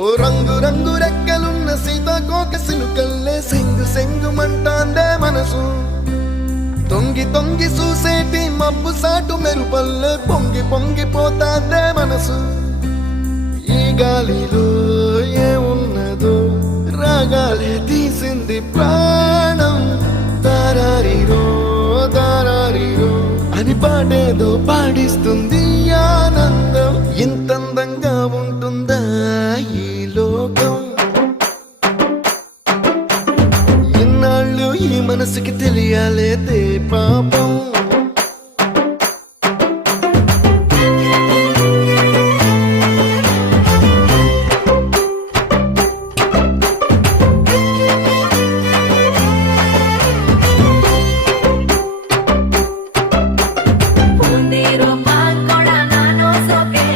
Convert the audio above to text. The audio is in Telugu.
ఓ రంగు రంగు రెక్కలున్న సీతాకోక సిలుకల్లే సెంగు సెంగుమంటాందే మనసు తొంగి తొంగి చూసేటి మబ్బు సాటు మెరుపల్లే పొంగి పొంగిపోతాందే మనసు ఈ గాలిలో ఏమున్నదో రాగాలే తీసింది ప్రాణం దారారిరో దారారిరో అని పాడేదో పాడిస్తుంది ఆనందం